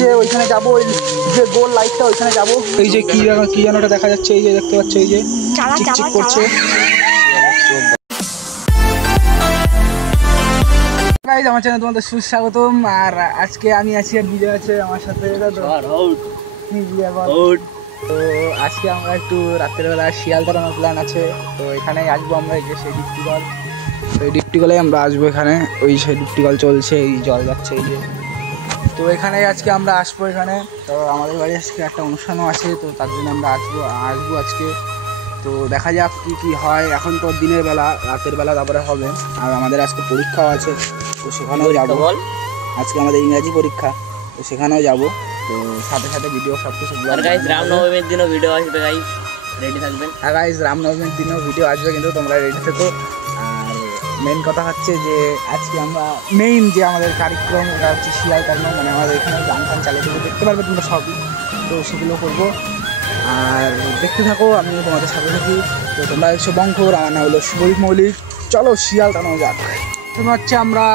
যে ওইখানে যাবো, ওই যে গোল লাইটটা ওইখানে যাবো। এই যে কি যেন ওটা দেখা যাচ্ছে, এই যে দেখতে পাচ্ছ, এই যে চিকচিক করছে। গাইস আমার চ্যানেলে তোমাদের সুস্বাগতম। আর আজকে আমি আছি আর বিজয় আছে আমার সাথে। তো আজকে আমরা একটু রাত্রেবেলা শিয়ালদা আমার প্ল্যান আছে। তো এখানে আসবো আমরা, এই যে সেই ডিপটিকল, তো এই ডিপটিকলে আমরা আসবো। এখানে ওই সেই ডিপটিকল চলছে, এই জল যাচ্ছে এই যে। তো এখানে আজকে আমরা আসবো এখানে। তো আমাদের বাড়ি আজকে একটা অনুষ্ঠানও আছে, তো তার জন্য আমরা আসবো আজকে। তো দেখা যাক কি হয়। এখন তো দিনের বেলা, রাতের বেলা তারপরে হবে। আর আমাদের আজকে পরীক্ষাও আছে, তো সেখানেও যাবো। আজকে আমাদের ইংরাজি পরীক্ষা, তো সেখানেও যাবো। তো সাথে সাথে ভিডিও সব কিছু। রামনবমীর দিনও ভিডিও আসবে গাইস, রেডি থাকবেন। হ্যাঁ গাইস, রামনবমীর দিনেও ভিডিও আসবে, কিন্তু তোমরা রেডি থেকো। আর মেন কথা হচ্ছে যে আজকে আমরা মেইন যে আমাদের কার্যক্রম এটা হচ্ছে শিয়াল তাড়ানো, মানে আমাদের এখানে গান ফান চালিয়ে দেবো, দেখতে পারবে তোমরা সবই। তো সেগুলো করবো, আর দেখতে থাকো, আমি তোমাদের সাথে থাকি। তো তোমরা শুভঙ্কর, আমার নাম হলো শুভজিৎ মৌলিক। চলো শিয়াল টানো যাক। তোমার হচ্ছে আমরা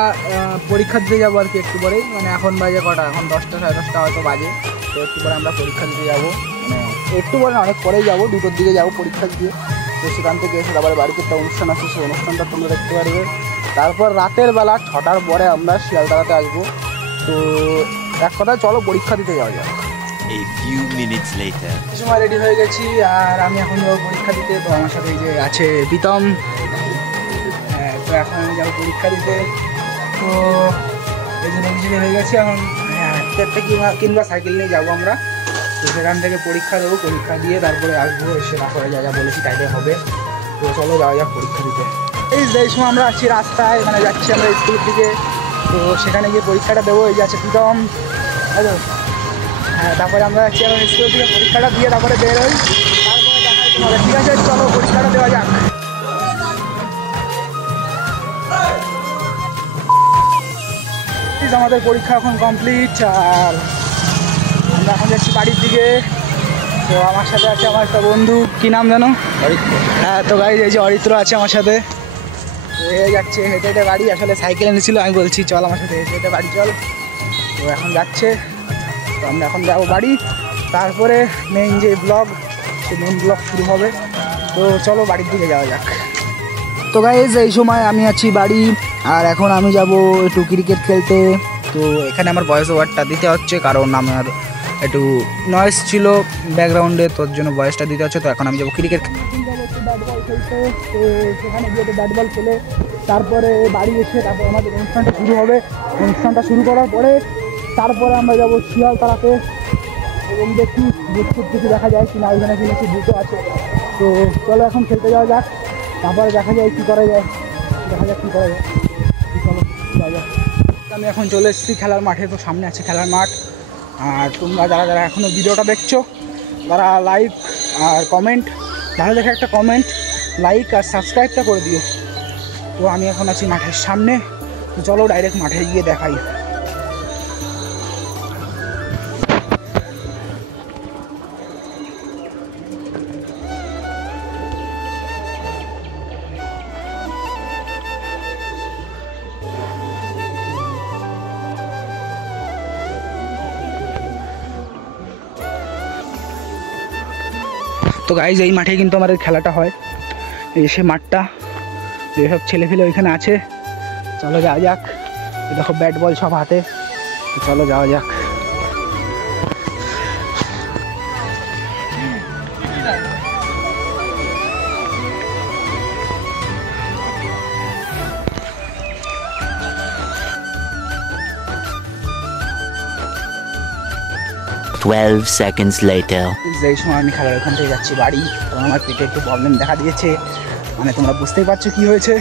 পরীক্ষা দিতে যাবো আর কি একটু পরেই, মানে এখন বাজে কটা, এখন 10টা সাড়ে 10টা হয়তো বাজে। তো একটু পরে আমরা পরীক্ষা দিতে যাবো, মানে একটু পরে অনেক পরেই যাবো, 2টোর দিকে যাবো পরীক্ষা দিয়ে। তো সেখান থেকে এসে তারপরে বাড়িতে একটা অনুষ্ঠান আছে, সেই অনুষ্ঠানটা তোমরা দেখতে পারবে। তারপর রাতের বেলা 6টার পরে আমরা শিয়ালদাতে আসবো। তো এক কথা, চলো পরীক্ষা দিতে যাওয়া যাক। A few minutes later. সময় রেডি হয়ে গেছি, আর আমি এখন যাবো পরীক্ষা দিতে। তো আমার সাথে এই যে আছে প্রীতম। হ্যাঁ, তো এখন আমি যাবো পরীক্ষা দিতে। তো এই জন্য রেডি হয়ে গেছি। এখন হাঁটতে কিংবা সাইকেল নিয়ে যাবো আমরা। তো সেখান থেকে পরীক্ষা দেবো, পরীক্ষা দিয়ে তারপরে আসবো, এসে তারপরে যা বলেছি তাইটাই হবে। তো চলো যাওয়া যাক পরীক্ষা দিতে। এই সময় আমরা আছি রাস্তায়, মানে যাচ্ছি আমরা স্কুলের দিকে। তো সেখানে গিয়ে পরীক্ষাটা দেবো। এই যে আছে প্রীতম, হ্যালো। হ্যাঁ, তারপরে আমরা যাচ্ছি এখন স্কুল থেকে, পরীক্ষাটা দিয়ে তারপরে বের হই, তারপরে দেখাই তোমাদের। ঠিক আছে, চলো পরীক্ষাটা দেওয়া যাক। আমাদের পরীক্ষা এখন কমপ্লিট, আর আমরা এখন যাচ্ছি বাড়ির দিকে। তো আমার সাথে আছে আমার একটা বন্ধু, কি নাম জানো? অরিত্র। হ্যাঁ, তো গাইজ এই যে অরিত্র আছে আমার সাথে। যাচ্ছে হেঁটে হেঁটে বাড়ি, আসলে সাইকেল এনেছিল, আমি বলছি চল আমার সাথে হেঁটে হেঁটে বাড়ি চল। তো এখন যাচ্ছে। তো আমরা এখন যাবো বাড়ি, তারপরে মেইন যে ব্লগ, সেই মেইন ব্লগ শুরু হবে। তো চলো বাড়ির দিকে যাওয়া যাক। তো গাইজ এই সময় আমি আছি বাড়ি, আর এখন আমি যাব একটু ক্রিকেট খেলতে। তো এখানে আমার ভয়েস ওভারটা দিতে হচ্ছে, কারণ আমার একটু নয়েজ ছিল ব্যাকগ্রাউন্ডে, তোর জন্য ভয়েসটা দিতে হচ্ছে। তো এখন আমি যাবো ক্রিকেট ব্যাট বল খেলতে। তো সেখানে গিয়ে ব্যাট বল খেলে তারপরে বাড়ি এসে তারপর আমাদের অনুষ্ঠানটা শুরু হবে। অনুষ্ঠানটা শুরু করার পরে তারপরে আমরা যাবো শিয়াল তাড়াতে, এবং দেখি বিস্কুট কিছু দেখা যায় কিনা। ওইখানে কিনেছি, দুটো আছে। তো চলো এখন খেলতে যাওয়া যাক, তারপরে দেখা যায় কী করা যায়, দেখা যাক কী করা যায়। চলো যাওয়া যাক। আমি এখন চলে এসেছি খেলার মাঠে। তো সামনে আছে খেলার মাঠ। আর তোমরা যারা যারা এখনও ভিডিওটা দেখছো, তারা লাইক আর কমেন্ট, ভালো দেখে একটা কমেন্ট, লাইক আর সাবস্ক্রাইবটা করে দিও। তো আমি এখন আছি মাঠের সামনে। তো চলো ডাইরেক্ট মাঠে গিয়ে দেখাই। তো গাইজ এই মাঠে কিন্তু আমাদের খেলাটা হয়, এই সে মাঠটা, যেসব ছেলে ফেলে ওইখানে আছে। চলো যাওয়া যাক। দেখো ব্যাট বল সব হাতে। তো চলো যাওয়া যাক। 12 seconds later. এই সময় আমি খেলার ওখান থেকে যাচ্ছি বাড়ি, কারণ আমার পেটে একটু প্রবলেম দেখা দিয়েছে, মানে তোমরা বুঝতেই পারছো কী হয়েছে।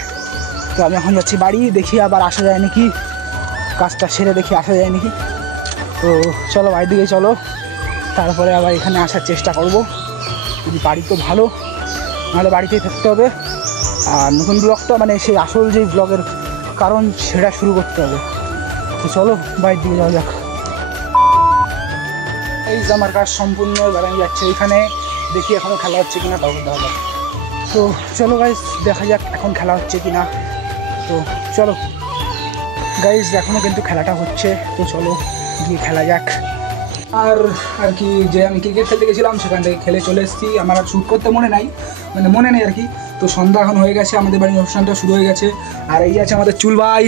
তো আমি এখন যাচ্ছি বাড়ি, দেখি আবার আসা যায় নাকি, কাজটা সেরে দেখি আসা যায় নাকি। তো চলো বাড়ির দিকে চলো, তারপরে আবার এখানে আসার চেষ্টা করব। যদি বাড়ি তো ভালো, নাহলে বাড়িতেই থাকতে হবে। আর নতুন ব্লগটা, মানে সেই আসল যেই ব্লগের কারণ, সেটা শুরু করতে হবে। তো চলো বাড়ির দিকে যাওয়া যাক। এই যে আমার কাজ সম্পূর্ণ, এবার আমি যাচ্ছি ওইখানে, দেখি এখনও খেলা হচ্ছে কিনা, তারপর দেখা যাক। তো চলো গাইজ দেখা যাক এখন খেলা হচ্ছে কিনা। তো চলো গাইজ, এখনও কিন্তু খেলাটা হচ্ছে। তো চলো গিয়ে খেলা যাক। আর আর কি যে আমি ক্রিকেট খেলতে গেছিলাম সেখান থেকে খেলে চলে এসেছি। আমার আর শ্যুট করতে মনে নেই আর কি। তো সন্ধ্যা এখন হয়ে গেছে, আমাদের বাড়ির অনুষ্ঠানটা শুরু হয়ে গেছে। আর এই আছে আমাদের চুল ভাই।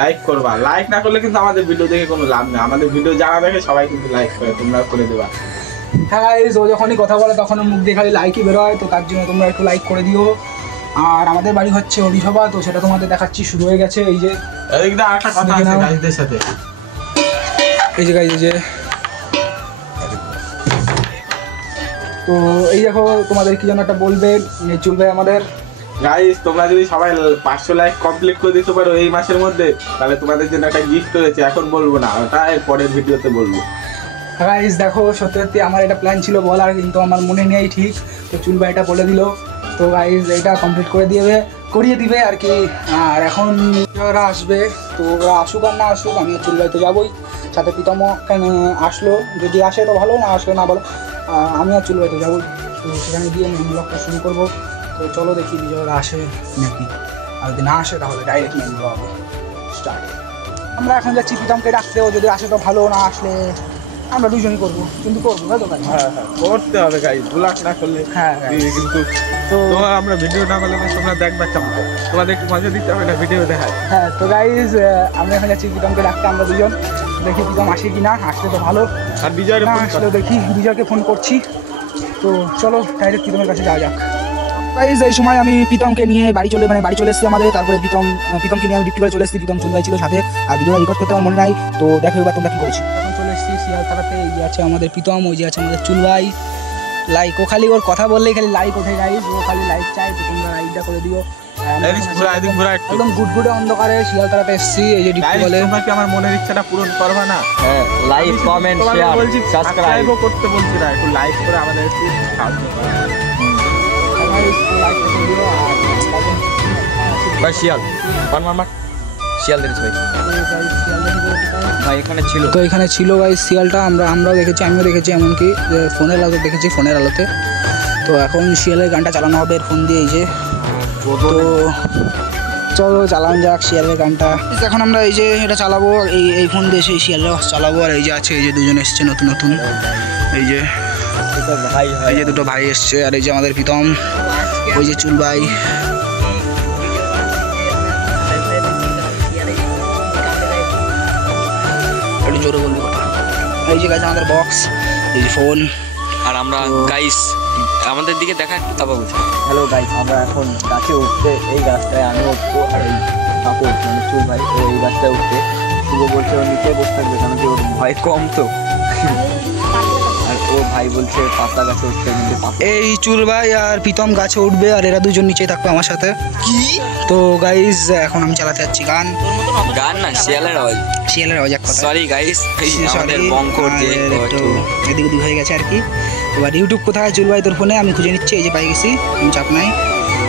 লাইক করবা, লাইক না করলে কিন্তু আমাদের ভিডিও দেখে কোনো লাভ নেই। আমাদের ভিডিও যারা দেখে সবাই কিন্তু লাইক করে, তোমরা করে দেবা। হ্যাঁ ও যখনই কথা বলে তখন মুখ দিয়ে খালি লাইকই বেরোয়, তো তার জন্য তোমরা একটু লাইক করে দিও। আর আমাদের বাড়ি হচ্ছে হরিসভা, তো সেটা তোমাদের দেখাচ্ছি, শুরু হয়ে গেছে। এই যে এদিকটা একটা কথা আছে গাইজদের সাথে, এই যে গাইজ, এই যে তো এই দেখো তোমাদের কি যেন একটা বলবে চুল ভাই আমাদের। গাইজ তোমরা যদি সবাই 500 লাইক কমপ্লিট করে দিতে পারো এই মাসের মধ্যে, তাহলে তোমাদের জন্য একটা গিফট রয়েছে। এখন বলবো না, ওটা পরের ভিডিওতে বলবো। গাইজ দেখো সত্যি আমার এটা প্ল্যান ছিল বলার, কিন্তু আমার মনে নেই ঠিক। তো চুল ভাই এটা বলে দিল। তো গাইজ এটা কমপ্লিট করিয়ে দিবে আর কি। আর এখন ওরা আসবে, তো ওরা আসুক আর না আসুক, আমি চুল ভাই তো যাবোই, সাথে প্রীতমও আসলো, যদি আসে তো ভালো, না আসলে না বলো। আমি আর চুল ভাই তো যাবোই, তো সেখানে গিয়ে মেন ব্লগটা শুরু করবো। তো চলো দেখি বিজয়রা আসে নাকি, আর যদি না আসে তাহলে ডাইরেক্ট মেন ব্লগ স্টার্ট। আমরা এখন যাচ্ছি প্রীতমকে ডাকতেও, যদি আসে তো ভালো, না আসলে আমরা দুজনই করবো, কিন্তু করবো না তো গাইজ। হ্যাঁ করতে হবে গাইজ, ব্লগ না করলে হ্যাঁ কিন্তু তো আমরা ভিডিও না করলে তোমরা দেখবে কেমন, তোমাদের একটু মজা দিতে হবে না ভিডিও দেখায়। হ্যাঁ তো গাইজ আমরা এখন যাচ্ছি প্রীতমকে ডাকতে, আমরা দুজন। দেখি প্রীতম আসে কি না, আসলে তো ভালো, আর বিজয়ের না আসলে দেখি বিজয়কে ফোন করছি। তো চলো ডাইরেক্ট প্রীতমের কাছে যাওয়া যাক। গাইজ এই সময় আমি প্রীতমকে নিয়ে বাড়ি চলে এসেছি আমাদের। তারপরে প্রীতমকে নিয়ে আমি ডিউটি করে চলে এসেছি। প্রীতম চুল ভাই ছিল সাথে, আর ভিডিও রেকর্ড করতে আমার মনে নাই। তো দেখো এবার তোমরা কি করেছি। এখন চলে এসেছি শিয়ালতলাতে, এই আছে আমাদের প্রীতম, ওই যে আছে আমাদের চুল ভাই। লাইক, ও খালি ওর কথা বললেই খালি লাইক ওঠে গাইজ, ও খালি লাইক চাই, তো তোমরা লাইকটা করে দিও। একদম গুডগুডে অন্ধকারে শিয়ালতলাতে এসেছি, এই যে ডিউটি বলে। তোমরা কি আমার মনের ইচ্ছাটা পূরণ করবে না? হ্যাঁ, লাইক, কমেন্ট, শেয়ার, বলছি সাবস্ক্রাইব সাবস্ক্রাইবও করতে বলছি না, একটু লাইক করে আমাদের একটু সাহায্য করো। ভাই শিয়াল মার শিয়াল দেখেছি ভাই এখানে ছিল। তো এখানে ছিল গাইজ শিয়ালটা, আমরাও দেখেছি, আমিও দেখেছি, এমনকি ফোনের আলোতে দেখেছি, ফোনের আলোতে। তো এখন শিয়ালের গানটা চালানো হবে ফোন দিয়ে, এই যে। তো চলো চালানো যাক শিয়ালের গানটা। এখন আমরা এই যে এটা চালাবো, এই ফোন দিয়ে সেই শিয়ালটা চালাবো। আর এই যে আছে, এই যে দুজন এসছে নতুন, এই যে ভাই এই যে দুটো ভাই এসছে। আর এই যে আমাদের প্রীতম, ওই যে চুল ভাই। একটু জোরে বলবি কথা। এই যে গাইজ আমাদের বক্স, এই যে ফোন। আর আমরা গাইস আমাদের দিকে দেখা তারপর বলছি হ্যালো গাইস, আমরা এখন গাছে উঠতে, এই গাছটায় আমি উঠবো, আর এই কাপড় মানে চুল ভাই ও এই গাছটায় উঠতে। শুভ বলছে ও নিচে বসে থাকবে, কারণ কি ওর ভয় কম তো। আর ও ভাই বলছে পাতলা গাছে উঠতে, কিন্তু এই চুল ভাই আর প্রীতম গাছে উঠবে, আর এরা দুজন নিচেই থাকবে আমার সাথে। তো গাইজ এখন আমি চালাতে যাচ্ছি গান না শিয়ালের আওয়াজ, এক কথা। সরি গাইস, আমাদের বঙ্কর যে একটু এদিক ওদিক হয়ে গেছে আর কি। এবার ইউটিউব কোথায় চুল ভাই তোর ফোনে, আমি খুঁজে নিচ্ছি, এই যে পাই গেছি, কোনো চাপ নাই।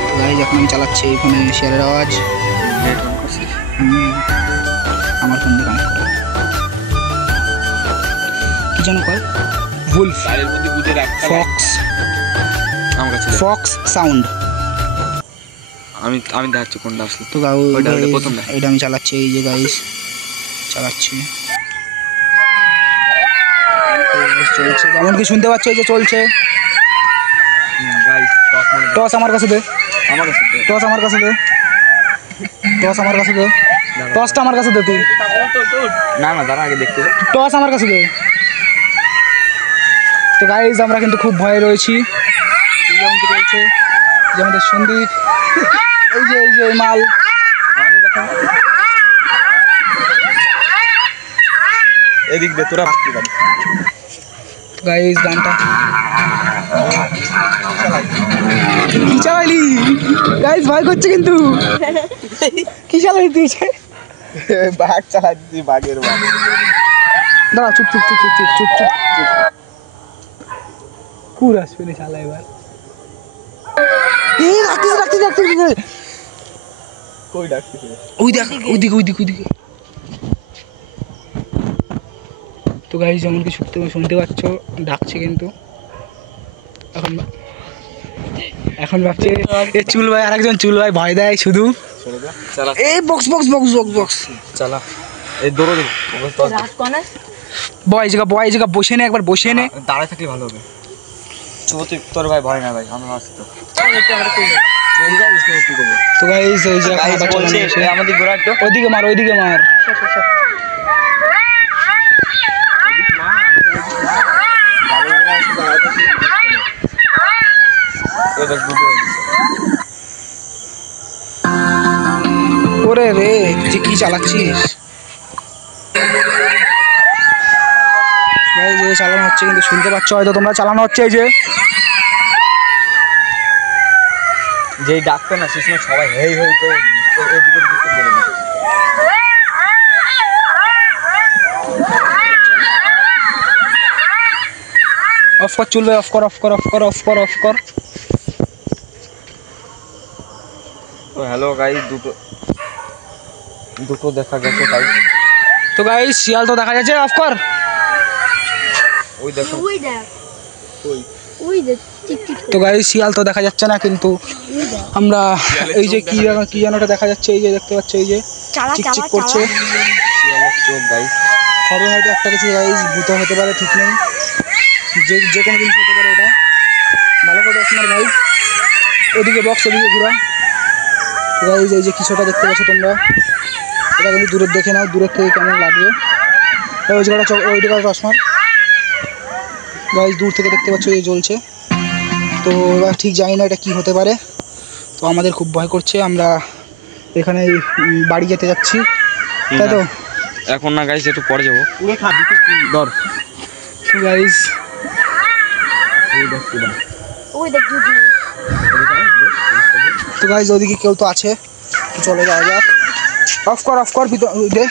তো গাইজ এখন আমি চালাচ্ছি এই ফোনে শিয়ালের আওয়াজ। আমার ফোন দিয়ে কানেক্ট করে কি যেন কয়, উলফ, ফক্স সাউন্ড। আমি দেখাচ্ছি কোনটা আসলে। তো এটা আমি চালাচ্ছি, এই যে গাইস চালাচ্ছি, চলছে যেমন কি শুনতে পাচ্ছ, এই যে চলছে। টস আমার কাছে দে, টস আমার কাছে দে, টসটা আমার কাছে দে তুই। না দাঁড়া আগে দেখতে দে। টস আমার কাছে দে। তো গাইজ আমরা কিন্তু খুব ভয়ে রয়েছি, যেমন কি রয়েছে যে আমাদের সন্দীপ, এই যে মাল। এদিক দিয়ে তোরা গাইজ গানটা কি চালাইলি গাইজ, ভয় করছে কিন্তু। কি চালাইলি তুই? বাঘ চালাচ্ছি, বাঘের বাঘ। দাঁড়া, চুপ। কুর আসবে না শালা এবার। রাখতিস। কই ডাকছিস? ওই দেখ, ওইদিকে। তো গাইজ যেমন কি শুনতে পাচ্ছ, ডাকছে কিন্তু। এখন ভাবছে এ চুল ভাই, আরেকজন চুল ভাই ভয় দেয় শুধু। এই বক্স চালা এই দৌড়ো বয় জায়গা বসে নে, একবার বসে নে। দাঁড়ায় থাকলে ভালো হবে। তুই তোর ভাই ভয় না ভাই, আমি আসছি তো। তো গাইস এই যে আমাদের ঘোরার তো ওইদিকে মার। ওরে রে যে কি চালাচ্ছিস চালানো হচ্ছে, কিন্তু শুনতে পাচ্ছ হয়তো তোমরা, চালানো হচ্ছে এই যে যেই ডাকতো না সে সময় সবাই হেই হেই তো ওইদিকে অফ কর চুল ভাই, অফ কর। হ্যালো গাইস, দুটো দেখা গেছে গাইস। তো গাইস শিয়াল তো দেখা যাচ্ছে, অফ কর। ওই দেখো, তো গাইস শিয়াল তো দেখা যাচ্ছে না, কিন্তু আমরা এই যে কি জানোটা দেখা যাচ্ছে, এই যে দেখতে পাচ্ছ, এই যে চিকচিক করছে শিয়ালের চোখ গাইস। হবে হয়তো একটা কিছু গাইস, ভূত হতে পারে, ঠিক নেই, যে কোনো জিনিস হতে পারে। ওটা ভালো করে আপনার ভাই, ওদিকে বক্স, ওদিকে ঘুরা। গাইস এই যে কিছুটা দেখতে পাচ্ছ তোমরা, এটা কিন্তু দূরের দেখে নাও, দূরের থেকে কেমন লাগবে। ওই জায়গাটা চশমার গাইস দূর থেকে দেখতে পাচ্ছ এই জ্বলছে। তো এবার ঠিক জানি না এটা কি হতে পারে, তো আমাদের খুব ভয় করছে। আমরা এখানে বাড়ি যেতে যাচ্ছি, তাই তো? এখন না গাইস, একটু পরে যাবো। ধর গাইস তো গাইস ওদিকে কেউ তো আছে, চলে যাওয়া যাক। অফ কর ভিতর দে।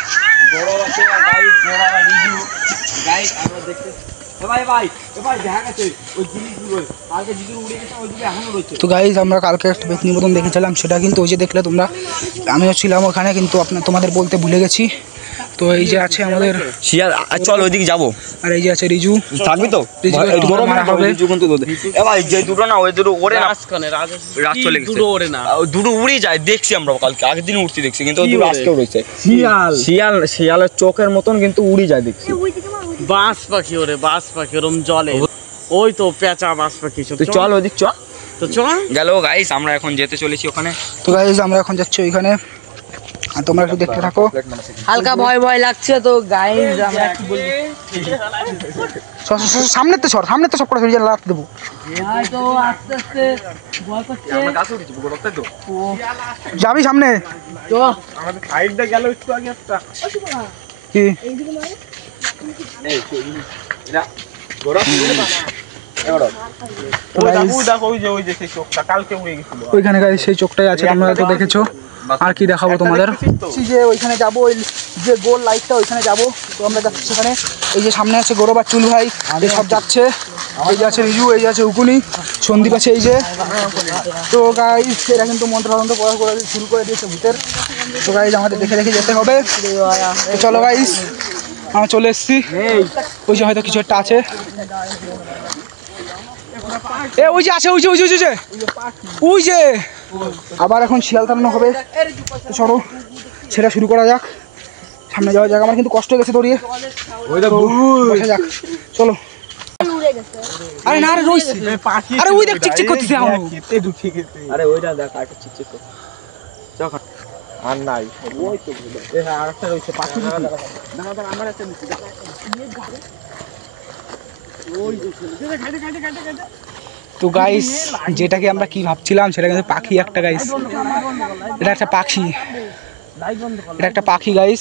তো গাইস আমরা কালকে একটা ব্যক্তি নিবেদন দেখেছিলাম, সেটা কিন্তু ওই যে দেখলে তোমরা, আমিও ছিলাম ওখানে, কিন্তু তোমাদের বলতে ভুলে গেছি। তো এই যে আছে আমাদের শিয়াল, চল ওইদিকে যাবো। আর এই যে আছে রিজু, থাকবি তো? ভাই যে দুটো না, ওই দুটো ওরে না, রাত চলে গেছে, দুটো উড়ে যায় দেখছি আমরা কালকে, আগের দিন উঠতে দেখছি, কিন্তু দুটো আজকেও রয়েছে। শিয়ালের চোখের মতন কিন্তু উড়ে যায় দেখছি। বাস পাখি ওরম জলে, ওই তো পেঁচা বাস পাখি। চল ওদিক চল, তো চল গেল গাইস, আমরা এখন যেতে চলেছি ওখানে। তো গাইস আমরা এখন যাচ্ছি ওইখানে, আর তোমরা একটু দেখতে থাকো। হালকা ভয় লাগছে তো গাইস, আমরা কি বলবো, সামনে তো সব করে লাভ দেবো। হয়তো আস্তে আস্তে ভয় করছে। যাবি সামনে তো আমাদের সাইডটা গেল একটু আগে একটা কি ওইখানে গাইস সেই চোখটাই আছে, তোমরা তো দেখেছো। আর কি দেখাবো তোমাদের, যে ওইখানে যাবো, ওই যে গোল লাইটটা ওইখানে যাবো। তো আমরা যাচ্ছি সেখানে, এই যে সামনে আছে গৌরব আর চুল ভাই, এই সব যাচ্ছে। এই যে আছে রিজু, এই যে আছে উকুনি, সন্দীপ আছে এই যে। তো গাইস এরা কিন্তু মন্ত্র শুরু করে দিয়েছে ভূতের। তো গাইস আমাদের দেখে যেতে হবে। তো চলো গাইস, আমরা চলে এসেছি। ওই যে হয়তো কিছু একটা আছে, ওই যে আছে, ওই যে আবার এখন শিয়াল তাড়ানো হবে। চলো সেটা শুরু করা যাক, সামনে যাওয়া যাক। আমার কিন্তু কষ্ট হয়ে গেছে দৌড়িয়ে, বসা যাক, চলো। আরে না, আরে রইছে, আরে ওই দেখ চিকচিক করতেছে। আরে ওইটা দেখ, আরেকটা চিকচিক করছে। যখন আর নাই, ওই তো আরেকটা রয়েছে পাখি। আমার একটা নিচে তো গাইস যেটাকে আমরা কি ভাবছিলাম, সেটা কিন্তু পাখি একটা গাইস, এটা একটা পাখি, এটা একটা পাখি গাইস।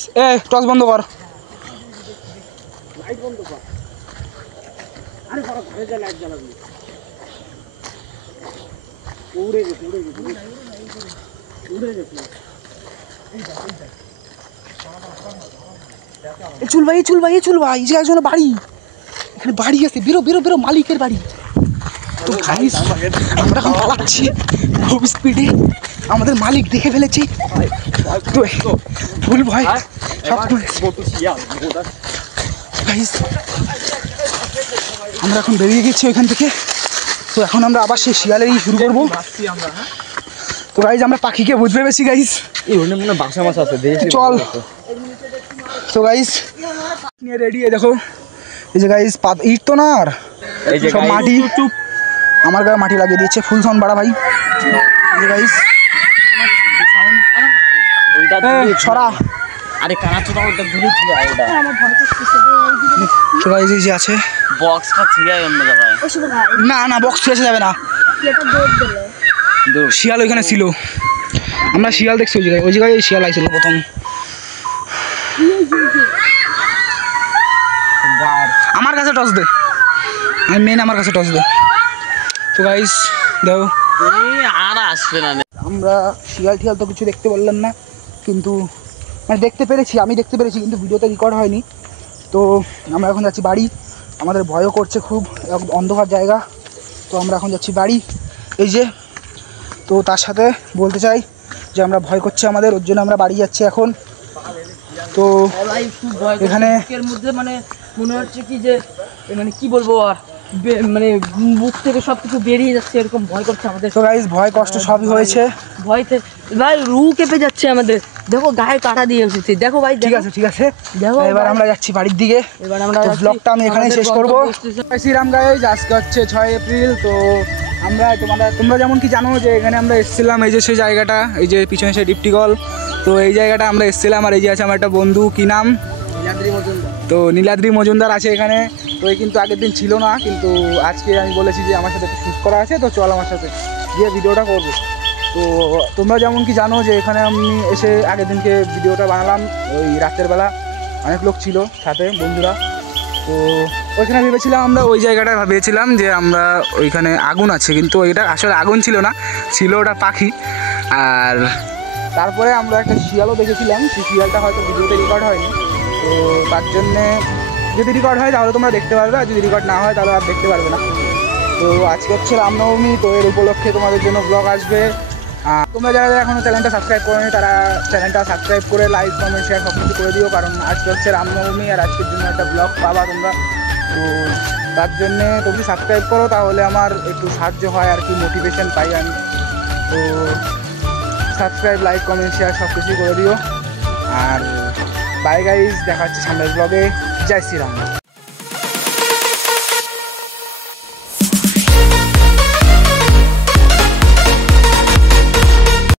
টর্চ বন্ধ কর। চুল ভাই, এই যে একজন বাড়ি, এখানে বাড়ি আছে, বেরো মালিকের বাড়ি। তো গাইস আমরা এখন পালাচ্ছি খুব স্পিডে, আমাদের মালিক দেখে ফেলেছি। তো ভুল ভয় সব গাইস, আমরা এখন বেরিয়ে গেছি ওইখান থেকে। তো এখন আমরা আবার সেই শিয়ালেরই শুরু করবো। তো গাইস আমরা পাখিকে বুঝতে পেরেছি গাইস, বাসা আছে, চল। তো গাইস নিয়ে রেডি, দেখো এই যে গাইস ইট তো না আর এই যে সব guys, মাটি আমার গায়ে মাটি লাগিয়ে দিয়েছে ফুল সাউন্ড বাড়া ভাই এই যে গাইস ওইটা ছড়া আরে কানাচো তো ওটা ঘুরে ছিল ওটা তো গাইস এই যে আছে বক্সটা ছিল অন্য জায়গায়। না না বক্স ফেসে যাবে না শিয়াল ওইখানে ছিল আমরা শিয়াল দেখছি ওই জায়গায় শিয়াল আইছিল প্রথম আমার কাছে টস দে আমি মেন আমার কাছে টস দে তো গাইস দেখো এই আর আসবে না আমরা শিয়াল টিয়াল তো কিছু দেখতে পারলাম না কিন্তু মানে দেখতে পেরেছি আমি দেখতে পেরেছি কিন্তু ভিডিওতে রেকর্ড হয়নি তো আমরা এখন যাচ্ছি বাড়ি আমাদের ভয়ও করছে খুব অন্ধকার জায়গা তো আমরা এখন যাচ্ছি বাড়ি এই যে তো তার সাথে বলতে চাই যে আমরা ভয় করছে আমাদের ওর জন্য আমরা বাড়ি যাচ্ছি এখন তো ভাই খুব ভয় এখানে এর মধ্যে মানে মনে হচ্ছে কি যে মানে কি বলবো আর মানে মুখ থেকে সব কিছু বেরিয়ে যাচ্ছে এরকম ভয় করছে আমাদের তো গাইস ভয় কষ্ট সবই হয়েছে ভয়তে ভাই রু কেঁপে যাচ্ছে আমাদের দেখো গায়ে কাটা দিয়ে এসেছে দেখো ভাই ঠিক আছে দেখো এবার আমরা যাচ্ছি বাড়ির দিকে এবার আমরা তো ব্লগটা আমি এখানেই শেষ করবো আমাদের শ্রীরাম গাইজ আজকে হচ্ছে 6 এপ্রিল তো আমরা তোমরা যেমন কি জানো যে এখানে আমরা এসেছিলাম এই যে সেই জায়গাটা এই যে পিছনে সেই ডিপটিকল তো এই জায়গাটা আমরা এসেছিলাম আর এই যে আছে আমার একটা বন্ধু কি নাম তো নীলাদ্রি মজুমদার আছে এখানে তো এই কিন্তু আগের দিন ছিল না কিন্তু আজকে আমি বলেছি যে আমার সাথে একটু শ্যুট করা আছে তো চল আমার সাথে গিয়ে ভিডিওটা করবো তো তোমরা যেমন কি জানো যে এখানে আমি এসে আগের দিনকে ভিডিওটা বানালাম ওই রাতের বেলা অনেক লোক ছিল সাথে বন্ধুরা তো ওইখানে ভেবেছিলাম আমরা ওই জায়গাটা ভেবেছিলাম যে আমরা ওইখানে আগুন আছে কিন্তু ওইটা আসলে আগুন ছিল না ছিল ওটা পাখি আর তারপরে আমরা একটা শিয়ালও দেখেছিলাম সেই শিয়ালটা হয়তো ভিডিওতে রেকর্ড হয়নি তো তার জন্যে যদি রেকর্ড হয় তাহলে তোমরা দেখতে পারবে আর যদি রেকর্ড না হয় তাহলে আর দেখতে পারবে না তো আজকে হচ্ছে রামনবমী তো এর উপলক্ষে তোমাদের জন্য ব্লগ আসবে তোমরা যারা এখনও চ্যানেলটা সাবস্ক্রাইব করেনি তারা চ্যানেলটা সাবস্ক্রাইব করে লাইক কমেন্ট শেয়ার সব কিছু করে দিও কারণ আজকে হচ্ছে রামনবমী আর আজকের জন্য একটা ব্লগ পাবা তোমরা তো তার জন্যে তুমি যদি সাবস্ক্রাইব করো তাহলে আমার একটু সাহায্য হয় আর কি মোটিভেশন পাই আমি তো সাবস্ক্রাইব লাইক কমেন্ট শেয়ার সব কিছু করে দিও আর বাই গাইজ দেখা হচ্ছে সামনের ব্লগে জয় শ্রীরাম।